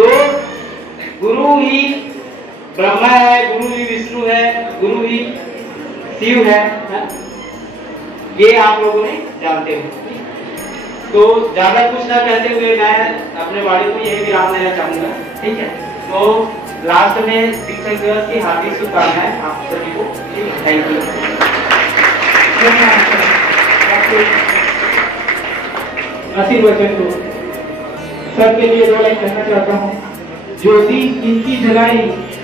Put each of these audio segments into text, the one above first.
तो गुरु ही ब्रह्मा है, गुरु ही विष्णु है, गुरु ही शिव है, ये आप लोगों ने जानते हो। तो ज्यादा कुछ ना कहते हुए मैं अपने वाणी को यही विराम देना चाहूंगा। ठीक है, तो लास्ट में शिक्षक दिवस की हार्दिक शुभकामनाएं आप सभी को। Thank you. आशीर्वचन को सर के लिए 2 लाइन कहना चाहता हूँ। ज्योति जिनकी जलाई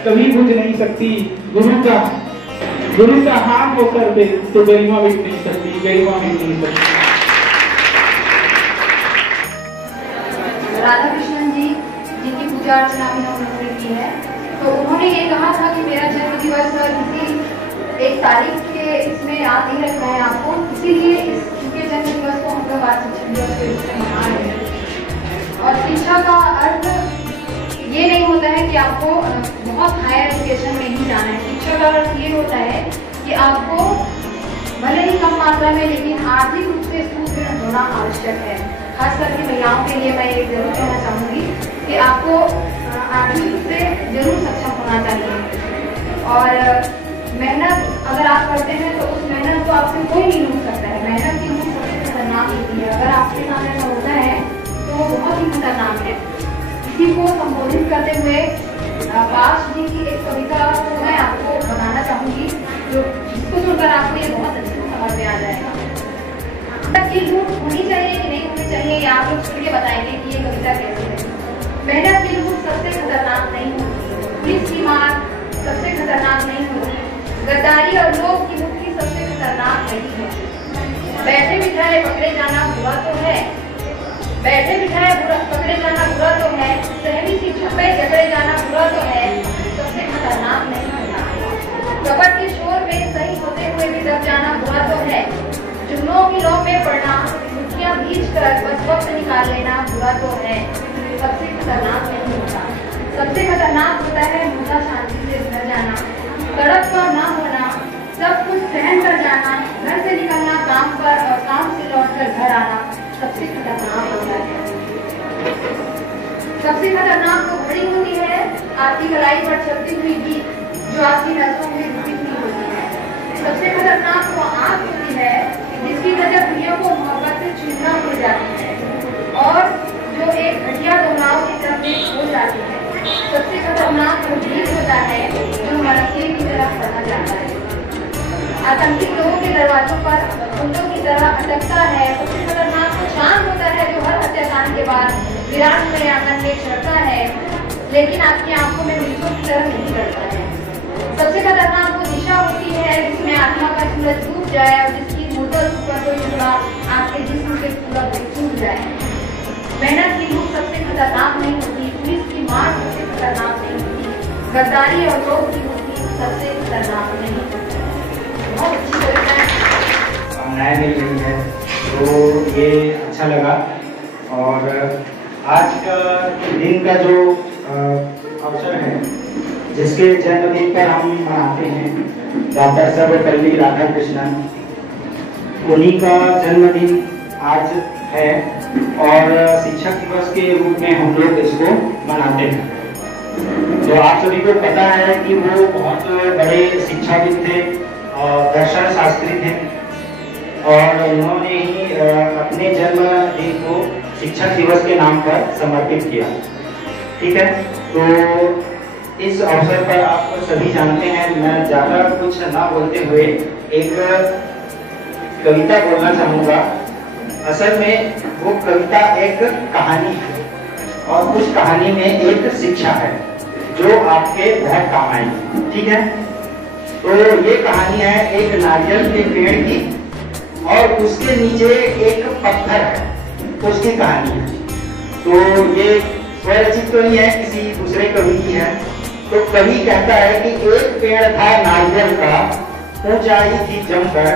कभी बुझ नहीं सकती, गुरु का हाथ हो सर पे तो गरिमा मिट नहीं सकती, गरिमा मिट नहीं सकती। राधा कृष्णन जी जिनकी पूजा अर्चना भी हमने की है, तो उन्होंने ये कहा था कि मेरा जन्म दिवस किसी एक तारीख के इसमें याद नहीं रखना है आपको, इसीलिए इनके जन्म दिवस को हम लोग आज शिक्षक दिवस के रूप में मना रहे हैं। और शिक्षा का अर्थ ये नहीं होता है कि आपको बहुत हायर एजुकेशन में ही जाना है। शिक्षा का अर्थ ये होता है कि आपको भले ही कम मात्रा में लेकिन आर्थिक रूप से सुदृढ़ होना आवश्यक है। खास करके महिलाओं के लिए मैं ये जरूर कहना चाहूँगी कि आपको आर्थिक रूप से जरूर सक्षम होना चाहिए। और मेहनत अगर आप करते हैं तो उस मेहनत को आपसे कोई नहीं रोक सकता है। मेहनत की रूप सबसे खतरनाक होती है। अगर आपके सामने ऐसा होता है तो वो बहुत ही खतरनाक है। इसी को संबोधित करते हुए पाश जी की एक कविता को मैं आपको बताना चाहूँगी, जो जिसको सुनकर आपको ये बहुत अच्छे से समझ में आ जाएगा। ये लूट होनी चाहिए कि नहीं होनी चाहिए, ये आप लोग सुन के बताएंगे कि ये कविता कैसी है। मेहनत की लूट सबसे खतरनाक नहीं होती, पुलिस की मार सबसे खतरनाक नहीं होती, गद्दारी और लोभ की मुट्ठी सबसे खतरनाक नहीं है। बैठे बिठाए पकड़े जाना बुरा तो है, बैठे बिठाए पकड़े जाना बुरा तो है, सहमी की छपे झगड़े जाना बुरा तो है, सबसे खतरनाक नहीं होता। कपट के शोर में सही होते हुए भी दब जाना बुरा तो है, जुगनों की लौ में पड़ना, मुठ्ठियां भींच कर बस वक्त निकाल लेना बुरा तो है, सबसे खतरनाक नहीं होता। सबसे खतरनाक होता है मुद्दा शांति से घर जाना, सड़क पर ना होना, सब कुछ सहन कर जाना, घर से निकलना काम पर और काम से लौटकर घर आना, सबसे खतरनाक होता है। सबसे खतरनाक तो घड़ी होती है, आपकी कलाई पर चलती हुई गीत जो आपकी नसों में रुकी हुई होती है। सबसे खतरनाक तो आँख होती है जिसकी नजर दुनिया को मोहब्बत से छूना पड़ जाती है और जो एक घटिया दोहराव की तरफ खो जाती है। सबसे खतरनाक तो भीड़ होता है जो मरकरी की तरफ बढ़ा जाता है, आतंकी लोगों के दरवाजों पर कुत्तों की तरह अटकता है। सबसे खतरनाक तो चांद होता है जो हर हत्याकांड के बाद विराट में आंगन में चढ़ता है लेकिन आपकी आंखों में मृत्यु की तरह नहीं करता है। सबसे खतरनाक वो दिशा होती है जिसमें आत्मा का सूरज डूब जाए और जिसकी मुद्दत पर कोई टुकड़ा आपके जिस्म से पूरा छूट जाए। मेहनत की भूख सबसे खतरनाक नहीं होती, पुलिस की मार सबसे खतरनाक नहीं होती, गद्दारी और लोभ की मुट्ठी सबसे खतरनाक नहीं होती। बहुत अच्छी कविता है, कामनाएं मिल रही है तो ये अच्छा लगा। और आज का दिन का जो अवसर है जिसके जन्मदिन पर हम मनाते हैं डॉक्टर सर्वपल्ली राधाकृष्णन, उन्हीं का जन्मदिन आज है और शिक्षक दिवस के रूप में हम लोग इसको मनाते हैं। तो आप सभी को पता है कि वो बहुत बड़े शिक्षाविद थे और दर्शन शास्त्री थे और उन्होंने ही अपने जन्मदिन को शिक्षक दिवस के नाम पर समर्पित किया। ठीक है, तो इस अवसर पर आप सभी जानते हैं, मैं ज्यादा कुछ ना बोलते हुए एक कविता बोलना चाहूंगा। असल में वो कविता एक कहानी है और उस कहानी में एक शिक्षा है जो आपके बहुत काम आएगी। ठीक है, तो ये कहानी है एक नारियल के पेड़ की और उसके नीचे एक पत्थर है, उसकी कहानी है। तो ये स्वरचित तो नहीं है, किसी दूसरे कवि की है। तो कवि कहता है कि एक पेड़ था नारियल का, ऊंचाई थी जमकर,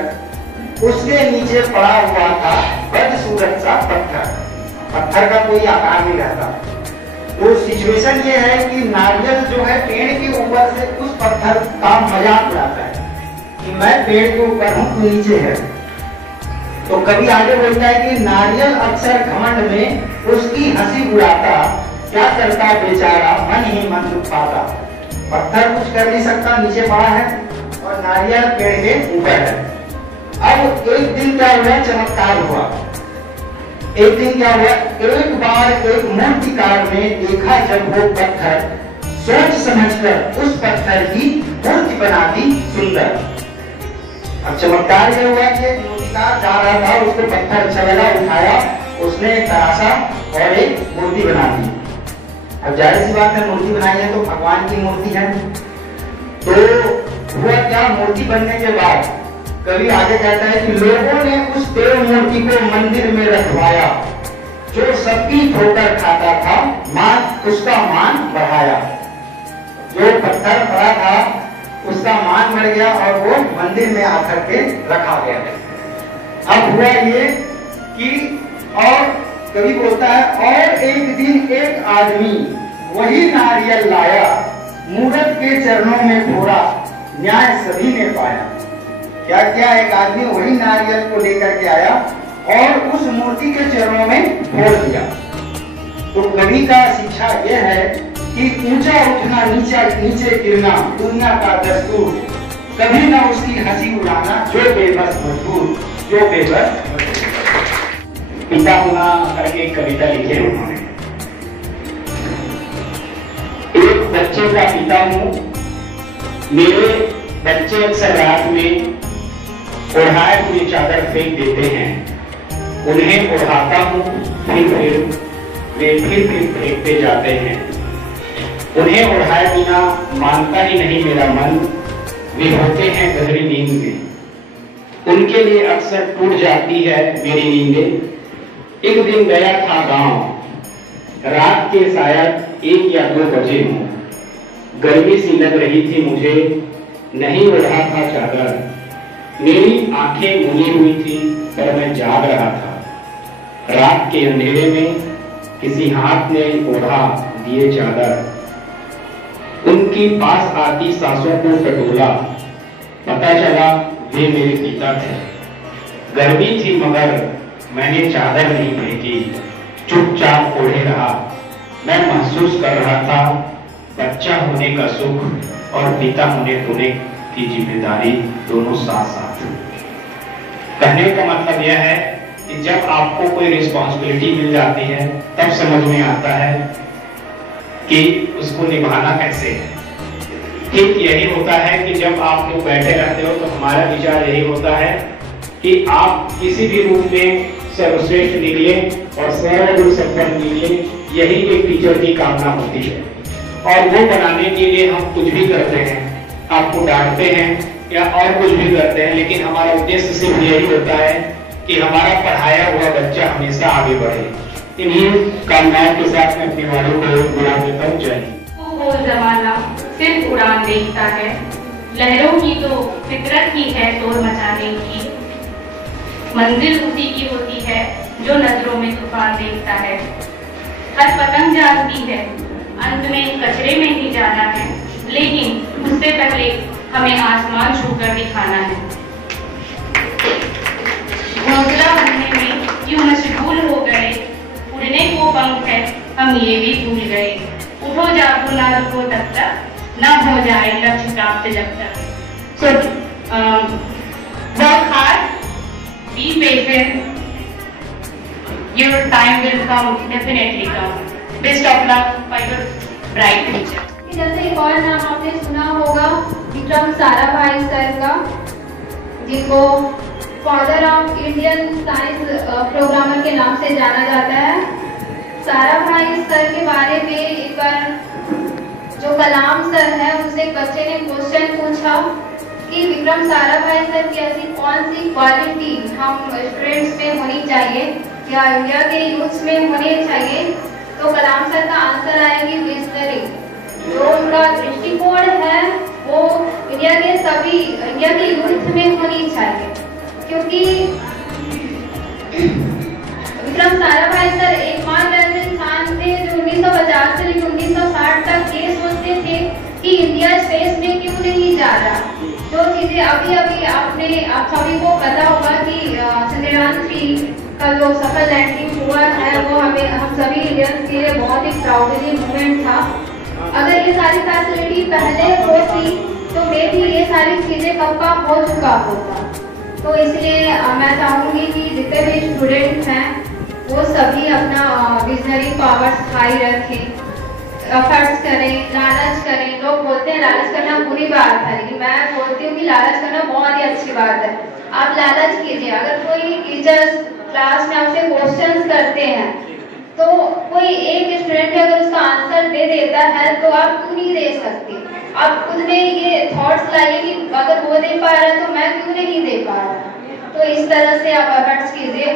उसके नीचे पड़ा हुआ था बदसूरत सा पत्थर। पत्थर का कोई आकार नहीं रहता। तो सिचुएशन ये है कि नारियल जो है पेड़ के ऊपर से उस पत्थर का मजाक उड़ाता है कि मैं पेड़ के ऊपर हूं, तू नीचे है। तो कवि आगे बोलता है कि नारियल अक्सर घमंड में उसकी हंसी उड़ाता, क्या करता बेचारा, मन ही मन दुख पाता। पत्थर कुछ कर नहीं सकता, नीचे पड़ा है, और नारियल पेड़ के ऊपर है। अब एक दिन क्या हुआ, चमत्कार हुआ। एक दिन क्या हुआ, एक बार एक मूर्तिकार ने देखा जब वो पत्थर, सोच समझकर उस पत्थर की मूर्ति बना दी सुंदर। अब चमत्कार ये हुआ कि एक मूर्तिकार जा रहा था, उसको पत्थर अच्छा लगा, उठाया, उसने एक तराशा और एक मूर्ति बना दी। अब जाहिर सी बात है, मूर्ति बनाई है तो भगवान की मूर्ति है। तो हुआ क्या, मूर्ति बनने के बाद कवि आगे कहता है कि लोगों ने उस देव मूर्ति को मंदिर में रखवाया, जो सबकी ठोकर खाता था, उसका मान बढ़ाया। जो पत्थर पड़ा था उसका मान बढ़ गया और वो मंदिर में आकर के रखा गया। अब हुआ ये कि, और कवि बोलता है, और एक दिन एक आदमी वही नारियल लाया, मूरत के चरणों में फोड़ा, न्याय सभी ने पाया। क्या किया, एक आदमी वही नारियल को लेकर के आया और उस मूर्ति के चरणों में फोड़ दिया। तो कवि का शिक्षा यह है कि ऊंचा उठना, नीचे गिरना दुनिया का दस्तूर, कभी ना उसकी हंसी उड़ाना जो बेबस मजबूर, जो बेबस मजबूर। पिता होना करके एक कविता लिखी है उन्होंने। एक बच्चे का पिता हूँ, मेरे बच्चे अक्सर रात में ओढ़ाए हुए चादर फेंक देते हैं, उन्हें ओढ़ाता हूँ, फिर वे फिर फेंकते जाते हैं। उन्हें ओढ़ाए बिना मानता ही नहीं मेरा मन, वे होते हैं गहरी नींद में, उनके लिए अक्सर टूट जाती है मेरी नींदें। एक दिन गया था गांव, रात के शायद 1 या 2 बजे हों, गर्मी सी लग रही थी मुझे, नहीं ओढ़ा था चादर, मेरी आंखें मुनी हुई थी पर मैं जाग रहा था। रात के अंधेरे में किसी हाथ ने ओढ़ा दिए चादर, उनकी पास आती सांसों को टटोला, पता चला वे मेरे पिता थे। गर्मी थी मगर मैंने चादर नहीं फेंकी, चुपचाप ओढ़े रहा। मैं महसूस कर रहा था बच्चा होने का सुख और पिता होने की जिम्मेदारी दोनों साथ साथ। कहने का मतलब यह है कि जब आपको कोई रिस्पॉन्सिबिलिटी मिल जाती है तब समझ में आता है कि उसको निभाना कैसे है। ठीक यही होता है कि जब आप लोग बैठे रहते हो तो हमारा विचार यही होता है कि आप किसी भी रूप में सर्वश्रेष्ठ निकले और सर्वगुण संपन्न निकले, यही एक टीचर की कामना होती है। और वो बनाने के लिए हम कुछ भी करते हैं, आपको डांटते हैं या और कुछ भी करते हैं, लेकिन हमारा उद्देश्य सिर्फ यही होता है कि हमारा पढ़ाया हुआ बच्चा हमेशा आगे बढ़े। इन्हीं कामनाओं के साथ मैं अपनी वालों को बुला देता हूँ। जय हिंद। वो जमाना सिर्फ उड़ान देखता है, लहरों की तो फितरत ही है शोर मचाने की, मंजिल उसी की होती है जो नजरों में तूफान देखता है। हर पतंग जानती है अंत में कचरे में ही जाना है, लेकिन उससे पहले हमें आसमान छूकर दिखाना है। घोंसला बनने में यूं मशगूल हो गए, उड़ने को पंख है हम ये भी भूल गए। उठो जागो ना रुको तब तक, न हो जाए लक्ष्य प्राप्त जब तक। So work hard, be patient, your time will come, definitely come. Best of luck for your bright future. जैसे एक और नाम आपने सुना होगा विक्रम साराभाई सर का, जिनको father of Indian science programmer के नाम से जाना जाता है। साराभाई सर के बारे में एक बार जो कलाम सर है उनसे बच्चे ने क्वेश्चन पूछा कि विक्रम साराभाई सर की ऐसी कौन सी क्वालिटी हम स्टूडेंट्स में होनी चाहिए या इंडिया के यूथ में होनी चाहिए, तो कलाम सर का आंसर आएगी विजनरी। जो उनका दृष्टिकोण है वो इंडिया के यूथ में होनी चाहिए, क्योंकि विक्रम साराभाई सर एकमात्र ऐसे इंसान थे जो 1950 से लेकर 1960 तक ये सोचते थे कि इंडिया स्पेस में क्यों नहीं जा रहा। जो चीजें अभी आप सभी को पता होगा कि चंद्रयान 3 का जो सफल लैंडिंग हुआ है वो हम सभी इंडियंस के लिए बहुत ही प्राउडली मोमेंट था। अगर ये सारी फैसिलिटी पहले होती तो मे भी ये सारी चीजें कब का हो चुका होता। तो इसलिए मैं चाहूंगी कि जितने भी स्टूडेंट्स हैं वो सभी अपना विजनरी पावर्स हाई रखें, एफर्ट्स करें, लालच करें। लोग बोलते हैं लालच करना बुरी बात है, लेकिन मैं बोलती हूँ कि लालच करना बहुत ही अच्छी बात है। आप लालच कीजिए। अगर कोई टीचर्स क्लास में आपसे क्वेश्चंस करते हैं तो कोई एक स्टूडेंट भी अगर उसका आंसर दे देता है तो आप क्यों नहीं दे सकते? आप खुद में ये थॉट्स लाइए कि अगर वो दे पा रहा है तो मैं क्यों नहीं दे पा रहा। तो इस तरह से आप एफर्ट्स कीजिए।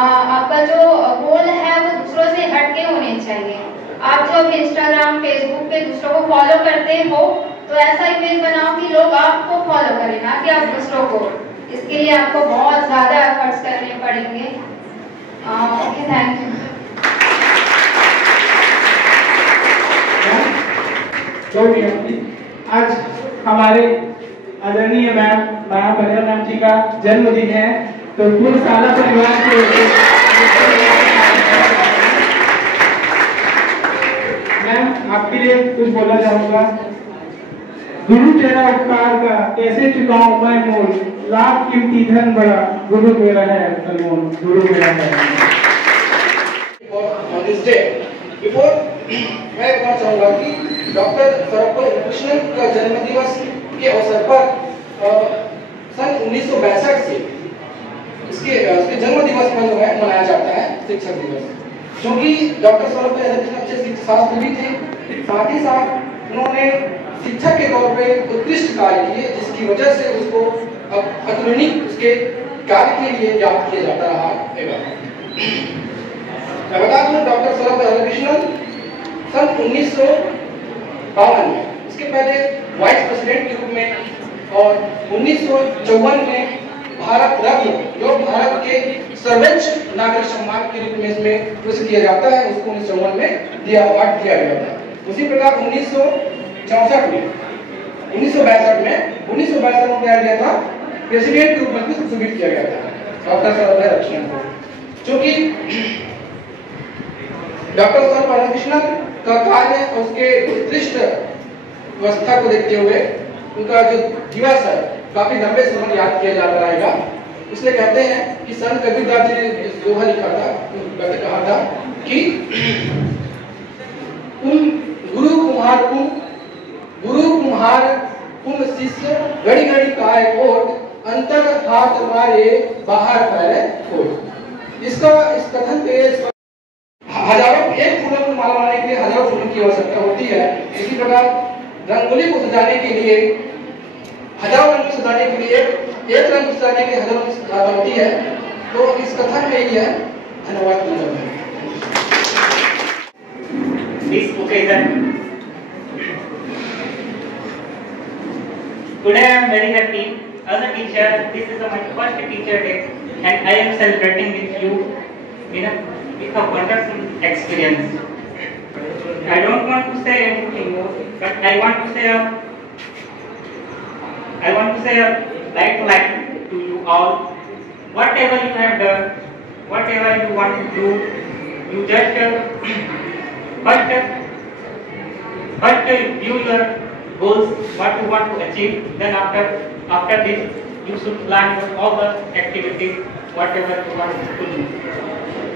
आपका जो गोल है वो दूसरों से हटके होने चाहिए। आप जो अभी इंस्टाग्राम फेसबुक पे दूसरों को फॉलो करते हो तो ऐसा इमेज बनाओ कि लोग आपको फॉलो करें, ना कि आप दूसरों को। इसके लिए आपको बहुत ज्यादा एफर्ट्स करने पड़ेंगे। Okay, thank you. आज हमारे आदरणीय मैम माया परिवार मैम जी का जन्मदिन है, तो पूरे साला परिवार के मैम आपके लिए कुछ बोलना चाहूंगा। गुरु तेरा उपकार का कैसे चुकाऊं मैं मोल, लाख कीमती धन बड़ा गुरु मेरा है अनमोल, गुरु मेरा है। On this day, before मैं कहना चाहूँगा कि डॉक्टर सर्वपल्ली राधाकृष्णन का जन्म दिवस के अवसर पर सन 1962 से इसके जन्म दिवस पर जो है मनाया जाता है शिक्षक दिवस, क्योंकि डॉक्टर सर्वपल्ली राधाकृष्णन अच्छे शिक्षाशास्त्री भी थे, साथ ही साथ उन्होंने शिक्षक के तौर पे उत्कृष्ट कार्य किए, जिसकी वजह से उसको अब अतुलनीय उसके कार्य के लिए याद किया जाता रहा है। मैं बता दूं डॉक्टर सर्वपल्ली राधाकृष्णन सन 1952 में, इसके पहले वाइस प्रेसिडेंट के रूप में, और 1954 में भारत रत्न जो भारत के सर्वोच्च नागरिक सम्मान के रूप में इसमें पुरस्कृत किया जाता है, उसको 1954 में अवार्ड दिया गया था। उसी प्रकार 1964 में 1962 में क्या गया था, प्रेसिडेंट के रूप में सुशोभित किया गया था डॉक्टर सर्वपल्ली राधाकृष्णन को, क्योंकि डॉक्टर सर्वपल्ली राधाकृष्णन का कार्य और उसके उत्कृष्ट व्यवस्था को देखते हुए उनका जो दिवस है काफी लंबे समय याद किया जाता रहेगा। इसलिए कहते हैं कि संत कबीरदास जी ने दोहा लिखा था, कहा था कि गुरु कुम्हार कुम शिष्य घड़ी घड़ी काय कोट अंतर हाथ मारे बाहर पैरे कोट। इस कथन पे हजारों एक फूलों को माला बनाने के लिए हजारों फूलों की आवश्यकता होती है। इसी प्रकार रंगोली को सजाने के लिए हजारों रंग सजाने के लिए एक रंग सजाने के लिए हजारों की आवश्यकता होती है। तो इस कथन में ही है। धन्यवाद। This occasion, today I am very happy as a teacher. This is my first teacher day, and I am celebrating with you with a wonderful experience. I don't want to say anything more, but I want to say a lifeline to you all. Whatever you have done, whatever you want to do, you just first view your goals, what you want to achieve. Then after this, you should plan all the activities, whatever you want to do.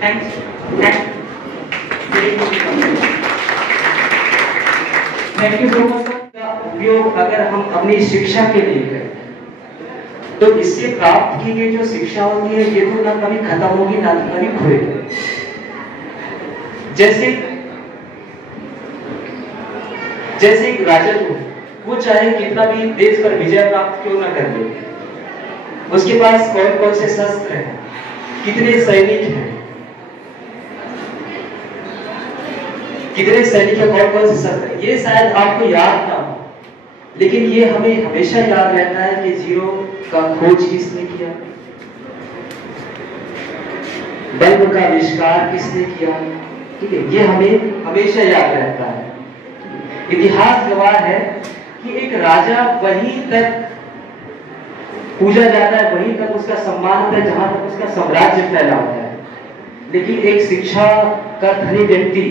Thanks. Thank you so much. उपयोग अगर हम अपनी शिक्षा के लिए करें तो इससे प्राप्त की गई जो शिक्षा होती है ये तो ना कभी खत्म होगी ना कभी खोएगी। जैसे एक राजा जो वो चाहे कितना भी देश पर विजय प्राप्त क्यों ना कर ले, उसके पास कौन कौन से शस्त्र हैं, कितने सैनिक हैं, कौन कौन से शस्त्र, ये शायद आपको याद ना हो, लेकिन ये हमें हमेशा याद रहता है कि जीरो का खोज किसने किया, बल्ब का आविष्कार किसने किया। ठीक है, ये हमें हमेशा याद रहता है। इतिहास गवाह है कि एक राजा वहीं तक पूजा जाता है, वहीं तक उसका सम्मान होता है जहां तक उसका साम्राज्य फैला होता है। लेकिन एक शिक्षा का धनी व्यक्ति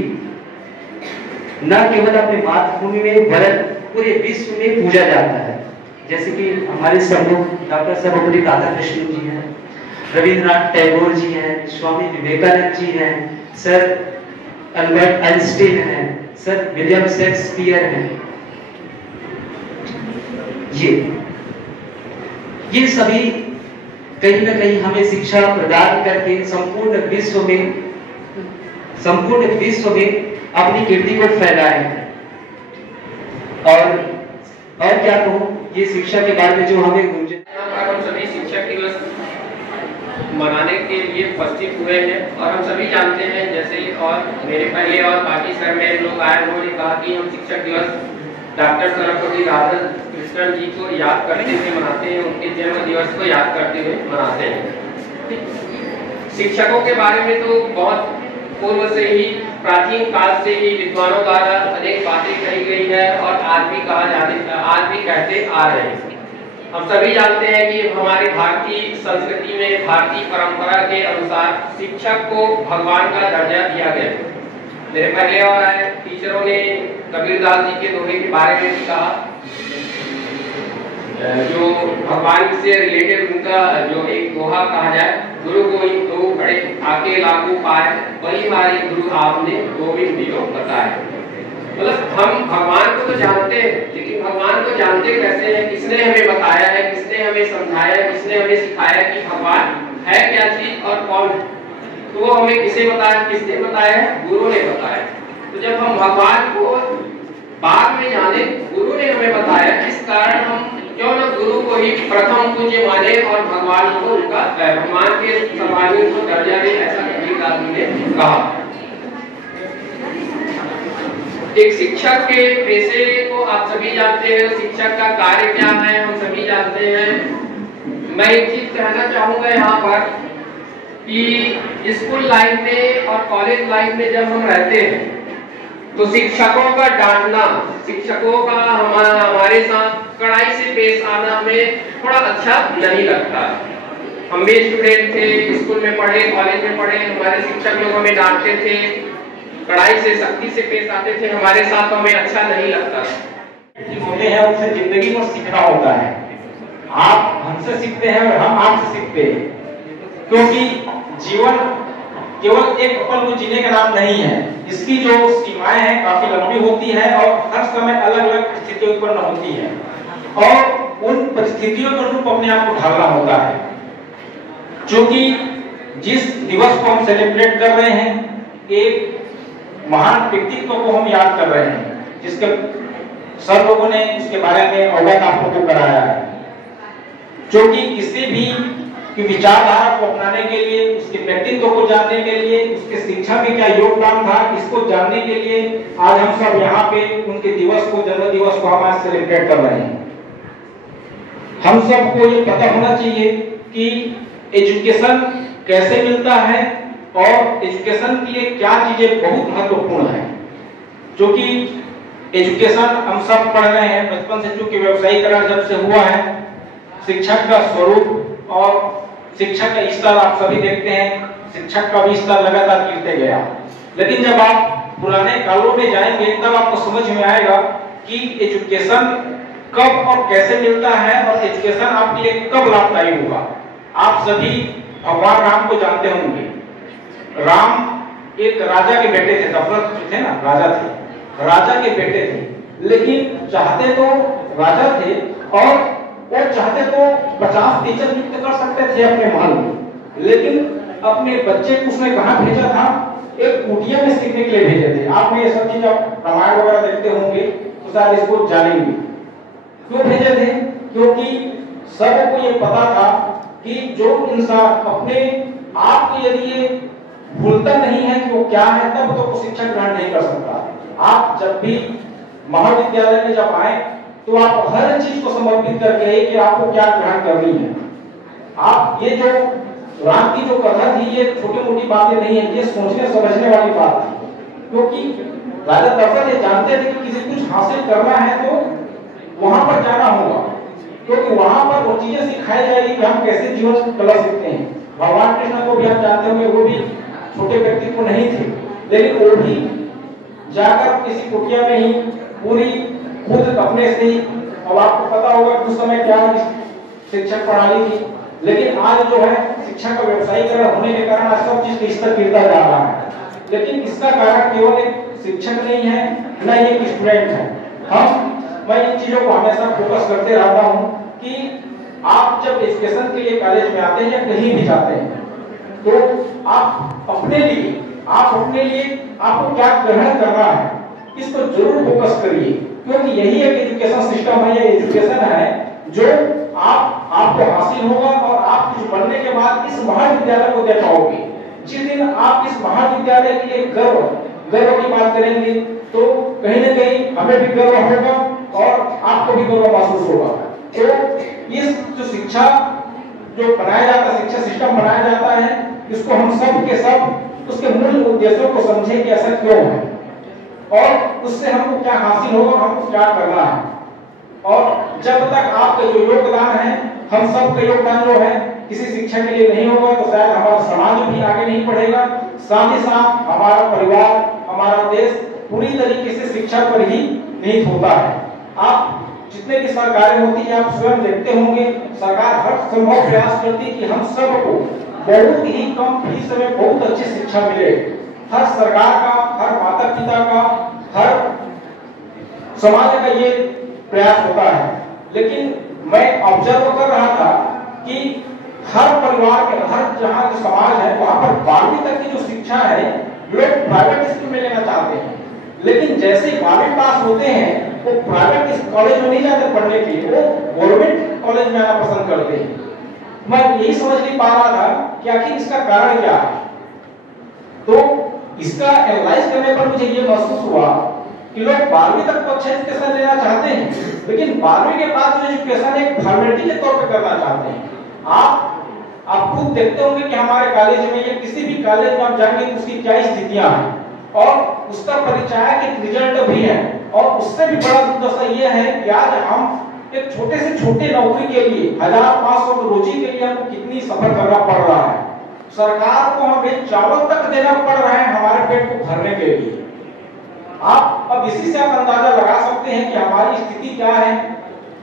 न केवल अपनी मातृभूमि में वरन पूरे विश्व में पूजा जाता है। जैसे कि हमारे सम्मुख डॉक्टर सर्वपल्ली राधाकृष्णन जी हैं, रविंद्रनाथ टैगोर जी हैं, स्वामी विवेकानंद जी हैं, सर अल्बर्ट आइंस्टीन हैं, सर विलियम शेक्सपियर हैं। ये सभी कहीं ना कहीं हमें शिक्षा प्रदान करके संपूर्ण विश्व में अपनी कीर्ति को फैलाए हैं। और क्या कहूँ, ये शिक्षा के बारे में जो हमें गुंजे हम सभी शिक्षक दिवस मनाने के लिए उपस्थित हुए हैं और हम सभी जानते हैं, जैसे और मेरे पहले और बाकी सर मेरे लोग आए, उन्होंने कहा कि हम शिक्षक दिवस डॉक्टर सर्वपल्ली राधाकृष्णन जी को याद करते हुए मनाते हैं, उनके जन्म दिवस को याद करते हुए मनाते हैं। शिक्षकों के बारे में तो बहुत पूर्व से ही, प्राचीन काल से ही विद्वानों द्वारा अनेक बातें कही गई है और आज भी कहते आ रहे हैं। हम सभी जानते हैं कि हमारी भारतीय संस्कृति में, भारतीय परंपरा के अनुसार शिक्षक को भगवान का दर्जा दिया गया है। मेरे पहले और आए टीचरों ने कबीरदास जी के दोहे के बारे में भी कहा, जो भगवान से रिलेटेड उनका जो एक दोहा कहा जाए, गुरु गोविंद दो बड़े आके लागू पाए, वही हमारे गुरु आपने गोविंद दियो बताए। मतलब हम भगवान को तो जानते हैं, लेकिन भगवान को जानते कैसे हैं, किसने हमें बताया है, किसने हमें समझाया है, किसने हमें सिखाया कि भगवान है क्या चीज और कौन है। तो वो हमें किसने बताया? गुरु ने बताया। तो जब हम भगवान को बाद में जाने, गुरु ने हमें बताया, इस कारण हम क्यों न गुरु को ही प्रथम पूज्य माने और भगवान को उनका भगवान के सर्वाधिक को दर्जा दे, ऐसा कबीरदास जी ने कहा। एक शिक्षक के पेशे को आप सभी जानते हैं, शिक्षक का कार्य क्या है हम सभी जानते हैं। मैं एक चीज कहना चाहूंगा यहाँ पर कि स्कूल लाइफ में और कॉलेज लाइफ में जब हम रहते हैं तो शिक्षकों का डांटना, शिक्षकों का हमारे साथ कड़ाई से पेश आना हमें थोड़ा अच्छा नहीं लगता। हम भी स्टूडेंट थे, स्कूल में पढ़े, कॉलेज में पढ़े, हमारे शिक्षक लोग हमें डांटते थे, कड़ाई से, सख्ती से पेश आते थे हमारे साथ, तो हमें अच्छा नहीं लगता। होते हैं उनसे जिंदगी को सीखना होता है। आप हमसे सीखते हैं और हम आपसे सीखते हैं, क्योंकि जीवन केवल एक पल को जीने का नाम नहीं है। इसकी जो सीमाएं हैं काफी लंबी होती है और हर समय अलग अलग परिस्थितियां उत्पन्न होती है और उन परिस्थितियों के अनुरूप अपने आप को ढालना होता है। क्योंकि जिस दिवस को हम सेलिब्रेट कर रहे हैं, एक महान व्यक्तित्व को हम याद कर रहे हैं, जिसके सब लोगों ने उसके बारे में अवगत आप लोगों को कराया है। जो कि किसी भी की विचारधारा को अपनाने के लिए, उसके व्यक्तित्व को जानने के लिए, उसके शिक्षा में क्या योगदान था, इसको जानने के लिए आज हम सब यहाँ पे उनके दिवस को, जन्म दिवस को हम आज सेलिब्रेट कर रहे हैं। हम सबको ये पता होना चाहिए कि एजुकेशन कैसे मिलता है और एजुकेशन के लिए क्या चीजें बहुत महत्वपूर्ण है। जो कि एजुकेशन हम सब पढ़ रहे हैं बचपन से, चूंकि व्यवसायीकरण जब से हुआ है, शिक्षक का स्वरूप और शिक्षक का स्तर आप सभी देखते हैं, शिक्षक का भी स्तर लगातार गिरते गया। लेकिन जब आप पुराने कालों में जाएंगे तब आपको समझ में आएगा कि एजुकेशन कब और कैसे मिलता है और एजुकेशन आपके लिए कब लाभदायी होगा। आप सभी भगवान राम को जानते होंगे। राम एक राजा के बेटे थे, दशरथ जो थे ना, राजा थे, राजा के बेटे थे, लेकिन चाहते तो राजा थे और वो चाहते तो 50 टीचर नियुक्त कर सकते थे अपने महल में, लेकिन अपने बच्चे को उसने कहाँ भेजा था? एक कुटिया में सीखने के लिए भेजे थे। आपने ये सब चीज आप रामायण वगैरह देखते होंगे तो शायद इसको जानेंगे। क्यों भेजे थे? क्योंकि सबको ये पता था कि जो इंसान अपने आप को यदि ये भूलता नहीं है कि वो क्या है, तब तो वो शिक्षा ग्रहण नहीं कर सकता। आप जब भी महाविद्यालय में जब आए तो आप हर चीज को समर्पित करके आए कि आपको क्या ग्रहण करनी है। आप ये जो राम की जो कथा थी, ये छोटी मोटी बातें नहीं है, ये सोचने समझने वाली बात थी। क्योंकि राजा दशरथ ये जानते थे कि किसी कुछ हासिल करना है तो वहां पर जाना होगा, क्योंकि वहां पर वो चीजें सिखाई जाएगी कि हम कैसे जीवन कला सकते हैं। भगवान कृष्ण को भी आप जानते होंगे, वो भी छोटे व्यक्तित्व नहीं थे, लेकिन वो भी जाकर किसी कुटिया में ही पूरी खुद अपने से ही, अब आपको पता होगा उस समय क्या शिक्षक प्रणाली थी, लेकिन आज जो है शिक्षा का व्यवसायीकरण होने के कारण आज सब चीज स्तर गिरता जा रहा है। लेकिन इसका कारण केवल एक शिक्षक नहीं है, न ये एक स्टूडेंट है। मैं इन चीजों को हमेशा फोकस करते रहता हूँ कि आप जब एजुकेशन के लिए कॉलेज में आते हैं या कहीं भी जाते हैं, तो आप अपने लिए आपको क्या ग्रहण करना है, इस पर जरूर फोकस करिए, क्योंकि यही एक एजुकेशन सिस्टम है, ये एजुकेशन है जो आपको हासिल होगा और आप कुछ बनने के बाद इस महाविद्यालय को दे पाओगे। जिस दिन आप इस महाविद्यालय के लिए गर्व की बात करेंगे तो कहीं ना कहीं हमें भी गर्व होगा और आपको भी गर्व महसूस होगा। तो इस जो शिक्षा जो बनाया जाता है, शिक्षा सिस्टम बनाया जाता है, इसको हम सब के सब उसके मूल उद्देश्यों को समझें कि ऐसा क्यों है और उससे हमको क्या हासिल होगा, हमको क्या करना है। और जब तक आपका जो योगदान है, हम सब का योगदान जो है किसी शिक्षा के लिए नहीं होगा तो शायद हमारा समाज भी आगे नहीं बढ़ेगा, साथ ही साथ हमारा परिवार, हमारा देश पूरी तरीके से शिक्षा पर ही निहित होता है। आप जितने भी सरकारें होती है, आप स्वयं देखते होंगे, सरकार हर संभव प्रयास करती है कि हम सबको बहुत ही कम फीस में बहुत अच्छी शिक्षा मिले। हर सरकार का, हर माता पिता का, हर समाज का ये प्रयास होता है। लेकिन मैं ऑब्जर्व कर रहा था कि हर परिवार के, हर जहाँ जो समाज है वहां पर 12वीं तक की जो शिक्षा है लोग प्राइवेट स्कूल में लेना चाहते हैं, लेकिन जैसे 12वीं पास होते हैं वो प्राइवेट कॉलेज में नहीं जाते पढ़ने के लिए, वो गवर्नमेंट कॉलेज में आना पसंद करते हैं। मैं यही समझ नहीं पा रहा था कि आखिर इसका कारण क्या है। तो इसका एनालाइज करने पर मुझे ये महसूस हुआ कि लोग 12वीं तक तो अच्छा एजुकेशन लेना चाहते हैं, लेकिन 12वीं के बाद जो एजुकेशन एक फॉर्मेलिटी के तौर पर करना चाहते हैं। आप खुद देखते होंगे कि हमारे कॉलेज में या किसी भी कॉलेज में आप जाएंगे तो उसकी क्या स्थितियां हैं और उसका परिचायक एक रिजल्ट भी है। और उससे भी बड़ा दुर्दशा ये है कि आज हम एक छोटे से छोटे नौकरी के लिए 1500 रोजी के लिए हमको कितनी सफर करना पड़ रहा है। सरकार को हमें चावल तक देना पड़ रहा है हमारे पेट को भरने के लिए। आप अब इसी से आप अंदाजा लगा सकते हैं कि हमारी स्थिति क्या है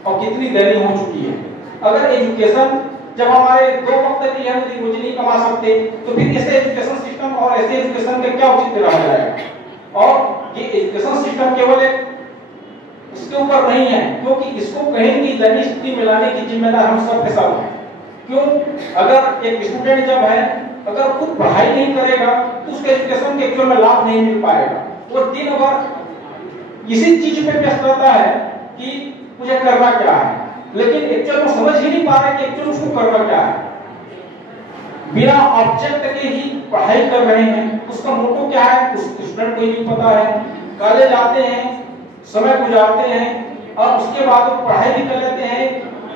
और कितनी दयनीय हो चुकी है। अगर एजुकेशन जब हमारे 2 वक्त की हम रोजी नहीं कमा सकते तो फिर ऐसे एजुकेशन सिस्टम और ऐसे एजुकेशन का क्या उचित रह जाएगा। और ये एजुकेशन सिस्टम केवल एक उसके ऊपर नहीं है, क्योंकि इसको कहीं की दयनीय स्थिति में लाने की जिम्मेदार हम सब के सब हैं। क्यों? अगर एक स्टूडेंट जब है अगर खुद पढ़ाई नहीं करेगा तो उसके एजुकेशन के एक्चुअल में लाभ नहीं मिल पाएगा। वो दिन भर इसी चीज पे व्यस्त रहता है कि मुझे करना क्या है, लेकिन एक्चुअल में समझ ही नहीं पा रहे कि एक्चुअल उसको करना क्या है। बिना ऑब्जेक्ट के ही पढ़ाई कर रहे हैं, उसका मोटो क्या है उस स्टूडेंट को ही नहीं पता है। कॉलेज आते हैं, समय गुजारते हैं और उसके बाद वो पढ़ाई भी कर लेते हैं,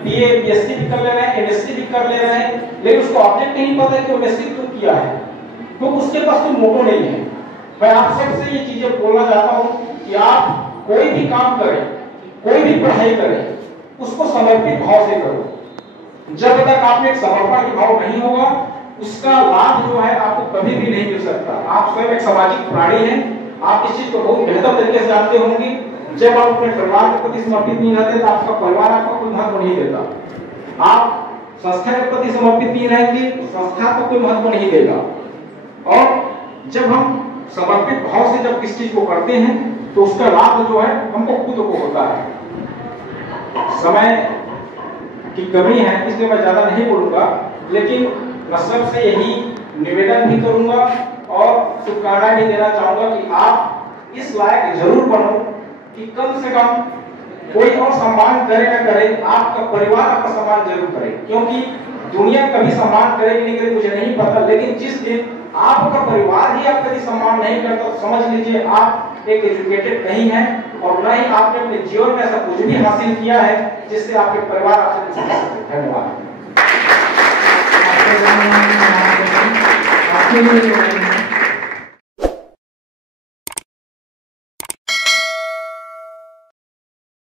बीए बीएससी भी कर ले रहे हैं, एमएससी भी कर ले रहे हैं, लेकिन उसको ऑब्जेक्ट नहीं पता कि वो एमएससी क्यों किया है, क्योंकि उसके पास कोई मोटो नहीं है। मैं आप सबसे ये चीजें बोलना चाहता हूँ कि आप कोई भी काम करें, कोई भी पढ़ाई करें, उसको समर्पित भाव से करो। जब तक आप में एक समर्पण भाव नहीं होगा उसका लाभ जो है आपको कभी भी नहीं मिल सकता। आप स्वयं एक सामाजिक प्राणी हैं, आप इस चीज को बहुत बेहतर तरीके से जानते होंगे। जब आप अपने परिवार के प्रति समर्पित नहीं रहते तो आपका परिवार आपको कोई महत्व नहीं देता। आप संस्था के प्रति समर्पित नहीं रहेंगे तो संस्था को कोई महत्व नहीं देगा। और जब हम समर्पित भाव से जब किसी चीज को करते हैं तो उसका लाभ जो है हमको खुद को होता है। समय की कमी है इसलिए मैं ज्यादा नहीं बोलूंगा, लेकिन मैं सबसे यही निवेदन भी करूंगा और शुभकामनाएं भी देना चाहूंगा कि आप इस लायक जरूर बनो कि कम से कम कोई और सम्मान करे ना करे, आपका परिवार आपका सम्मान जरूर करे। क्योंकि दुनिया कभी सम्मान करेगी नहीं करेगी मुझे नहीं पता, लेकिन जिस दिन आपका परिवार ही आपका यदि सम्मान नहीं करता तो समझ लीजिए आप एक एजुकेटेड नहीं है और न ही आपने अपने जीवन में ऐसा कुछ भी हासिल किया है जिससे आपके परिवार आपसे कुछ सीख सकते। धन्यवाद।